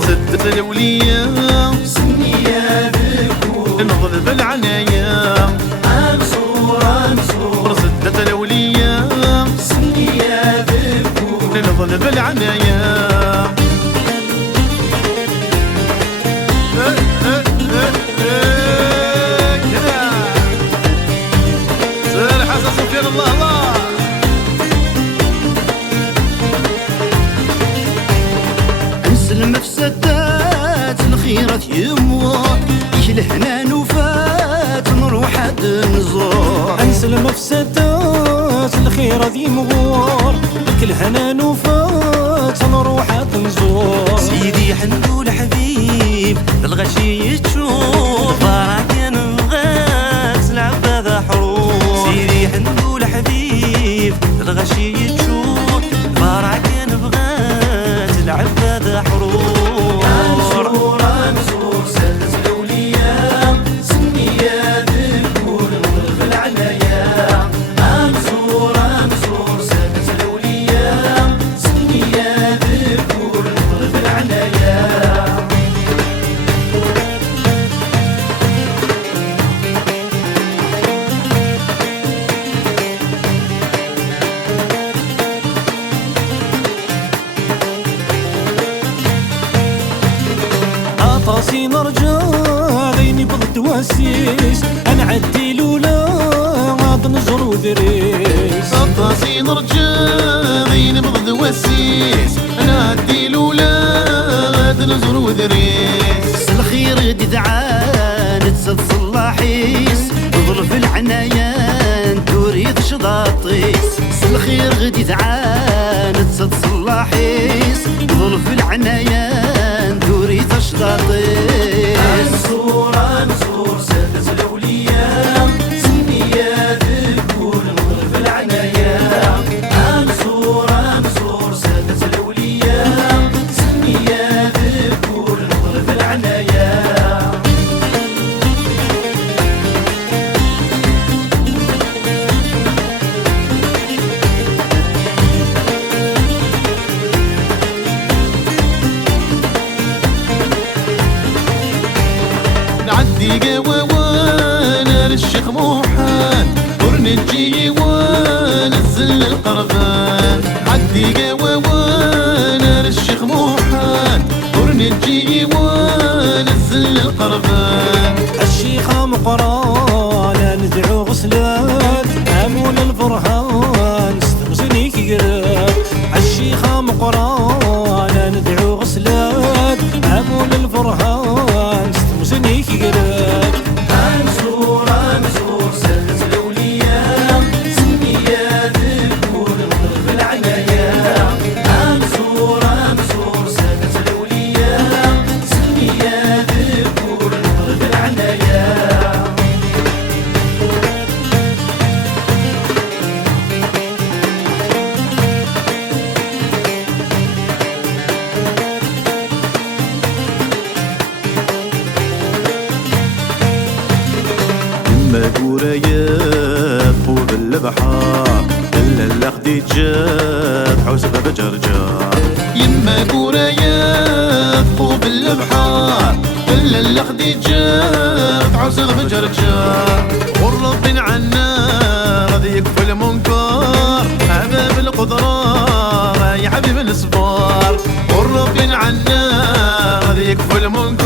سدت الولية سنية ذكور نضرب العناية أنصور سدت الولية سنية ذكور نضرب العناية سير حسن سفيان الله الله المفسدات الخيرات يموت الهنا وفات نروح عاد نزور انسى المفسدات الخيرات يمغور الهنا وفات نروح عاد نزور سيدي حندو الحبيب الغشي تشوف راكن بغات العبادة حروف سيدي حندو الحبيب الغشي تشوف راكن بغات العبادة حروف أنصور سدت الأولياء سنية ذكور نضرب العنايا أنصور سدت الأولياء سنية ذكور نضرب العنايا عطاسي نرجع عيني بالدواسيس انا عدي لولا غاد نزر ودريس عطاسي نرجع عيني بالدواسيس انا عدي لولا غاد نزر ودريس الخير غدي دعان تسد صلاحيس ظلف العنايان تريد شضاطيس الخير غدي دعان تسد صلاحيس ظلف العنايان تريد شضاطيس أنصور سدت الأولياء سنية ذكور نضرب العنايا أنصور سدت الأولياء سنية ذكور نضرب العنايا نعدي قواوانا للشيخ موحان ورنجي ونزل القربان عدي قواوانا للشيخ موحان ورنجي ونزل القربان الشيخة مقرانا ندعو غسلات امون البرهان استغسني كقراب الشيخة مقرانا ندعو غسلات امون البرهان استغسني كقراب أنصور سدت الأولياء سنية ذكور نضرب العنايا أنصور سدت الأولياء سنية ذكور نضرب العنايا ما قوريات طول البحار إلا اللخدي جات حوسبة بجرجار يما قوريات طول البحار إلا اللخدي جات حوسبة بجرجار والرب عنا غادي يكفي المنكر حباب القدرة يا حبيب الصبار والرب عنا غادي يكفي المنكر